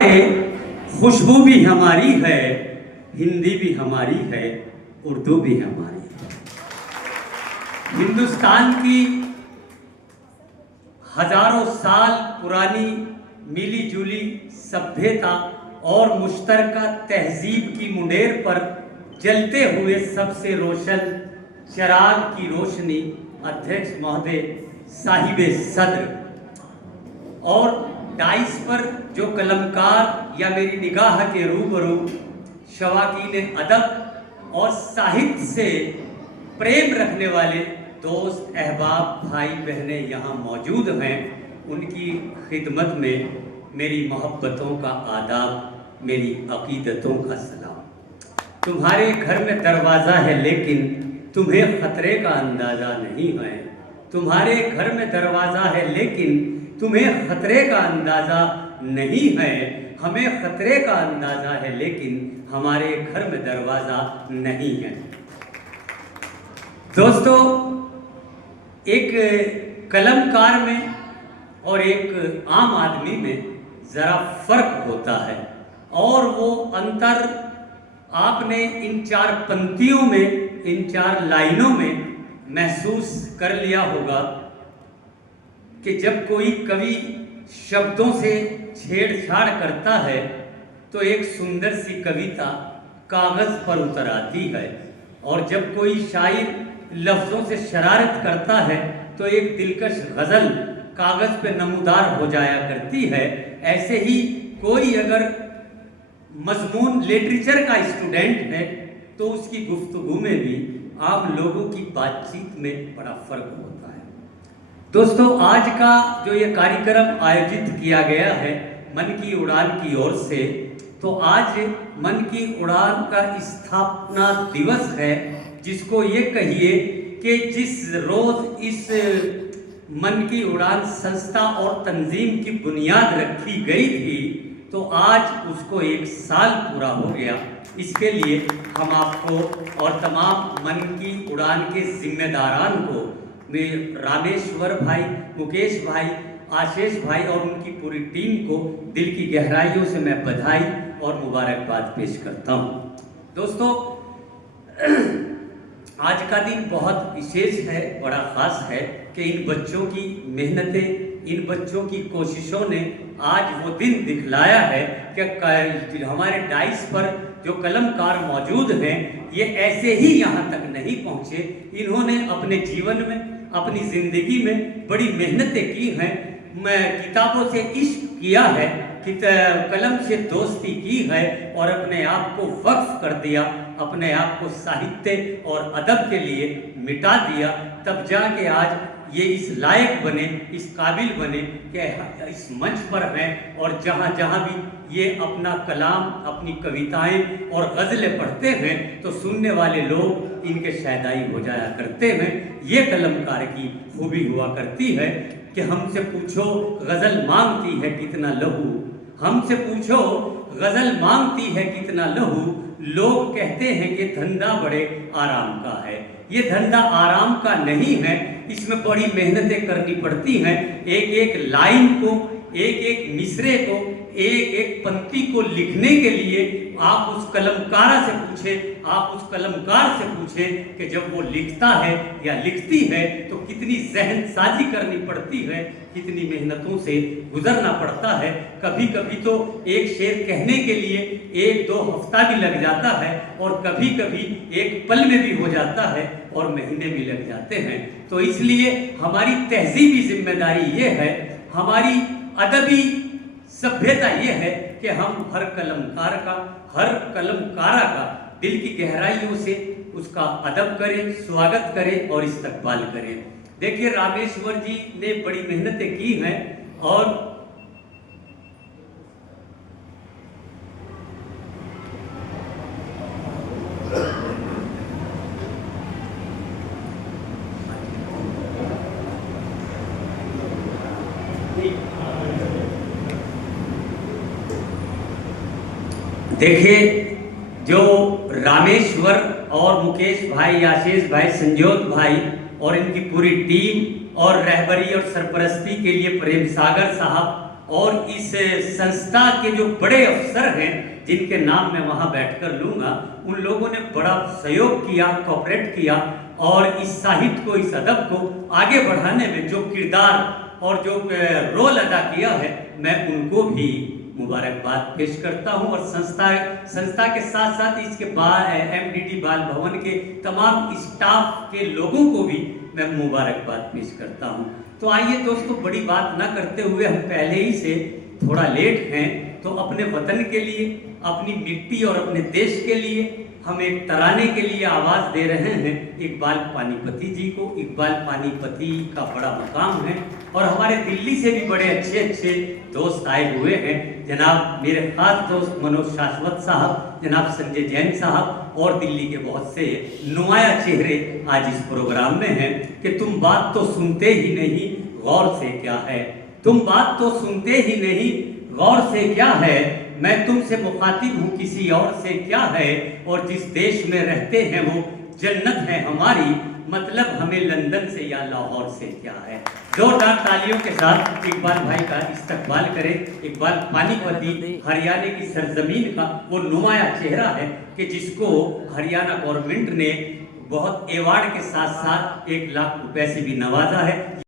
खुशबू भी हमारी है, हिंदी भी हमारी है, उर्दू भी हमारी है। हिंदुस्तान की हजारों साल पुरानी मिली जुली सभ्यता और मुश्तरका तहजीब की मुंडेर पर जलते हुए सबसे रोशन चिराग की रोशनी अध्यक्ष महोदय साहिब सद्र और डाइस पर जो कलमकार या मेरी निगाह के रूबरू शवाकीन अदब और साहित्य से प्रेम रखने वाले दोस्त अहबाब भाई बहनें यहाँ मौजूद हैं, उनकी खिदमत में मेरी मोहब्बतों का आदाब, मेरी अकीदतों का सलाम। तुम्हारे घर में दरवाज़ा है लेकिन तुम्हें ख़तरे का अंदाज़ा नहीं है। तुम्हारे घर में दरवाज़ा है लेकिन तुम्हें खतरे का अंदाज़ा नहीं है। हमें खतरे का अंदाज़ा है लेकिन हमारे घर में दरवाज़ा नहीं है। दोस्तों, एक कलमकार में और एक आम आदमी में ज़रा फ़र्क होता है और वो अंतर आपने इन चार पंक्तियों में, इन चार लाइनों में महसूस कर लिया होगा कि जब कोई कवि शब्दों से छेड़छाड़ करता है तो एक सुंदर सी कविता कागज़ पर उतर आती है, और जब कोई शायर लफ्ज़ों से शरारत करता है तो एक दिलकश गज़ल कागज़ पे नमूदार हो जाया करती है। ऐसे ही कोई अगर मजमून लिटरेचर का स्टूडेंट है तो उसकी गुफ्तगू में भी आम लोगों की बातचीत में बड़ा फ़र्क होता है। दोस्तों, आज का जो ये कार्यक्रम आयोजित किया गया है मन की उड़ान की ओर से, तो आज मन की उड़ान का स्थापना दिवस है, जिसको ये कहिए कि जिस रोज़ इस मन की उड़ान संस्था और तंजीम की बुनियाद रखी गई थी, तो आज उसको 1 साल पूरा हो गया। इसके लिए हम आपको और तमाम मन की उड़ान के जिम्मेदारान को, रामेश्वर भाई, मुकेश भाई, आशीष भाई और उनकी पूरी टीम को दिल की गहराइयों से मैं बधाई और मुबारकबाद पेश करता हूँ। दोस्तों, आज का दिन बहुत विशेष है, बड़ा ख़ास है कि इन बच्चों की मेहनतें, इन बच्चों की कोशिशों ने आज वो दिन दिखलाया है कि हमारे डाइस पर जो कलमकार मौजूद हैं ये ऐसे ही यहाँ तक नहीं पहुँचे। इन्होंने अपने जीवन में, अपनी ज़िंदगी में बड़ी मेहनतें की हैं। मैं किताबों से इश्क किया है, कलम से दोस्ती की है और अपने आप को वक्फ कर दिया, अपने आप को साहित्य और अदब के लिए मिटा दिया। तब जाके आज ये इस लायक बने, इस काबिल बने कि इस मंच पर हैं और जहाँ जहाँ भी ये अपना कलाम, अपनी कविताएं और गज़लें पढ़ते हैं तो सुनने वाले लोग इनके शैदाई हो जाया करते हैं। ये कलमकार की खूबी हुआ करती है कि हमसे पूछो गज़ल मांगती है कितना लहू, हमसे पूछो गज़ल मांगती है कितना लहू, लोग कहते हैं कि धंधा बड़े आराम का है। ये धंधा आराम का नहीं है, इसमें बड़ी मेहनतें करनी पड़ती हैं। एक एक लाइन को, एक एक मिसरे को, एक एक पंक्ति को लिखने के लिए आप उस कलमकारा से पूछें, आप उस कलमकार से पूछें कि जब वो लिखता है या लिखती है तो कितनी जहन साजी करनी पड़ती है, कितनी मेहनतों से गुजरना पड़ता है। कभी कभी तो एक शेर कहने के लिए 1-2 हफ्ता भी लग जाता है और कभी कभी एक पल में भी हो जाता है और महीने भी लग जाते हैं। तो इसलिए हमारी तहजीबी जिम्मेदारी ये है, हमारी अदबी सभ्यता ये है कि हम हर कलमकार का, हर कलमकारा का दिल की गहराइयों से उसका अदब करें, स्वागत करें और इस्तकबाल करें। देखिए, रामेश्वर जी ने बड़ी मेहनतें की हैं और देखिए, जो रामेश्वर और मुकेश भाई, आशीष भाई, संजोत भाई और इनकी पूरी टीम और रहबरी और सरपरस्ती के लिए प्रेम सागर साहब और इस संस्था के जो बड़े अफसर हैं, जिनके नाम मैं वहाँ बैठकर लूँगा, उन लोगों ने बड़ा सहयोग किया, कोऑपरेट किया और इस साहित्य को, इस अदब को आगे बढ़ाने में जो किरदार और जो रोल अदा किया है, मैं उनको भी मुबारकबाद पेश करता हूं। और संस्था के साथ साथ इसके MDD बाल भवन के तमाम स्टाफ के लोगों को भी मैं मुबारकबाद पेश करता हूं। तो आइए दोस्तों, बड़ी बात ना करते हुए, हम पहले ही से थोड़ा लेट हैं, तो अपने वतन के लिए, अपनी मिट्टी और अपने देश के लिए हम एक तराने के लिए आवाज़ दे रहे हैं इकबाल पानीपति जी को। इकबाल पानीपति का बड़ा मुकाम है और हमारे दिल्ली से भी बड़े अच्छे अच्छे दोस्त आए हुए हैं। जनाब मेरे खास दोस्त मनोज शाश्वत साहब, जनाब संजय जैन साहब और दिल्ली के बहुत से नुमाया चेहरे आज इस प्रोग्राम में हैं कि तुम बात तो सुनते ही नहीं, गौर से क्या है। तुम बात तो सुनते ही नहीं, गौर से क्या है। मैं तुमसे मुखातिब हूँ, किसी और से क्या है। और जिस देश में रहते हैं वो जन्नत है हमारी, मतलब हमें लंदन से या लाहौर से क्या है। जोरदार तालियों के साथ इकबाल भाई का इस्तकबाल करें। इकबाल पानीपति हरियाणा की सरजमीन का वो नुमाया चेहरा है कि जिसको हरियाणा गवर्नमेंट ने बहुत अवार्ड के साथ साथ 1 लाख रुपए से भी नवाजा है।